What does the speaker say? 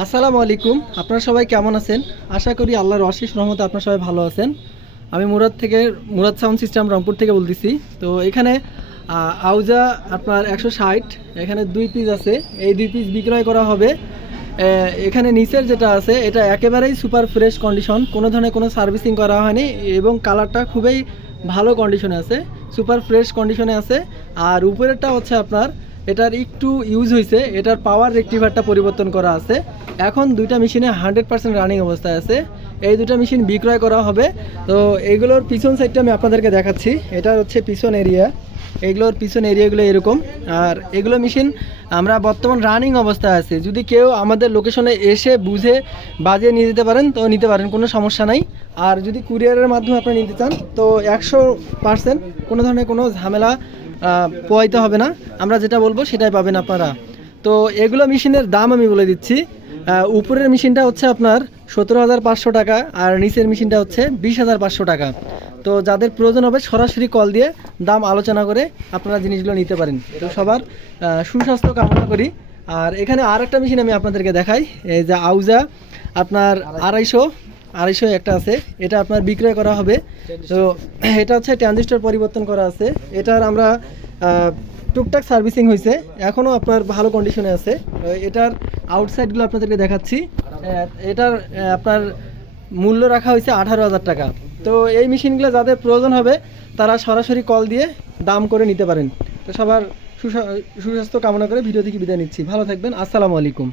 আসসালামু আলাইকুম। আপনারা সবাই কেমন আছেন? আশা করি আল্লাহর অশেষ রহমতে আপনারা সবাই ভালো আছেন। আমি মুরাদ সাউন্ড সিস্টেম রংপুর থেকে বলতেছি। তো এখানে আউজা আপনার 160, এখানে 2 পিস আছে। এই 2 পিস বিক্রয় করা হবে। এখানে নিচের যেটা আছে এটা একেবারেই সুপার ফ্রেশ কন্ডিশন, কোনো ধরনের কোনো সার্ভিসিং করা হয়নি এবং কালারটা খুবই ভালো কন্ডিশনে আছে, সুপার ফ্রেশ কন্ডিশনে আছে। আর উপরেরটা হচ্ছে আপনার এটার একটু ইউজ হয়েছে, এটার পাওয়ার রেক্টিভারটা পরিবর্তন করা আছে। এখন দুইটা মেশিনে 100% রানিং অবস্থায় আছে। এই দুটো মেশিন বিক্রয় করা হবে। তো এগুলোর পিছন সাইডটা আমি আপনাদেরকে দেখাচ্ছি। এটা হচ্ছে পিছন এরিয়া, এগুলোর পিছন এরিয়াগুলো এরকম। আর এগুলো মেশিন আমরা বর্তমান রানিং অবস্থায় আছে। যদি কেউ আমাদের লোকেশনে এসে বুঝে বাজিয়ে নিয়ে যেতে পারেন তো নিতে পারেন, কোনো সমস্যা নাই। আর যদি কুরিয়ারের মাধ্যমে আপনারা নিতে চান তো 100% কোনো ধরনের কোনো ঝামেলা পোয়াইতে হবে না। আমরা যেটা বলবো সেটাই পাবেন আপনারা। তো এগুলো মেশিনের দাম আমি বলে দিচ্ছি। উপরের মেশিনটা হচ্ছে আপনার 17,500 টাকা আর নিচের মেশিনটা হচ্ছে 20,500 টাকা। তো যাদের প্রয়োজন হবে সরাসরি কল দিয়ে দাম আলোচনা করে আপনারা জিনিসগুলো নিতে পারেন। তো সবার সুস্বাস্থ্য কামনা করি। আর এখানে আর একটা মেশিন আমি আপনাদেরকে দেখাই, এই যে আউজা আপনার 250 একটা আছে, এটা আপনার বিক্রয় করা হবে। তো এটা হচ্ছে ট্রানজিস্টর পরিবর্তন করা আছে। এটার আমরা টুকটাক সার্ভিসিং হয়েছে, এখনও আপনার ভালো কন্ডিশনে আছে। এটার আউটসাইডগুলো আপনাদেরকে দেখাচ্ছি। এটার আপনার মূল্য রাখা হয়েছে 18,000 টাকা। তো এই মেশিনগুলো যাদের প্রয়োজন হবে তারা সরাসরি কল দিয়ে দাম করে নিতে পারেন। তো সবার সুস্বাস্থ্য কামনা করে ভিডিও থেকে বিদায় নিচ্ছি। ভালো থাকবেন। আসসালামু আলাইকুম।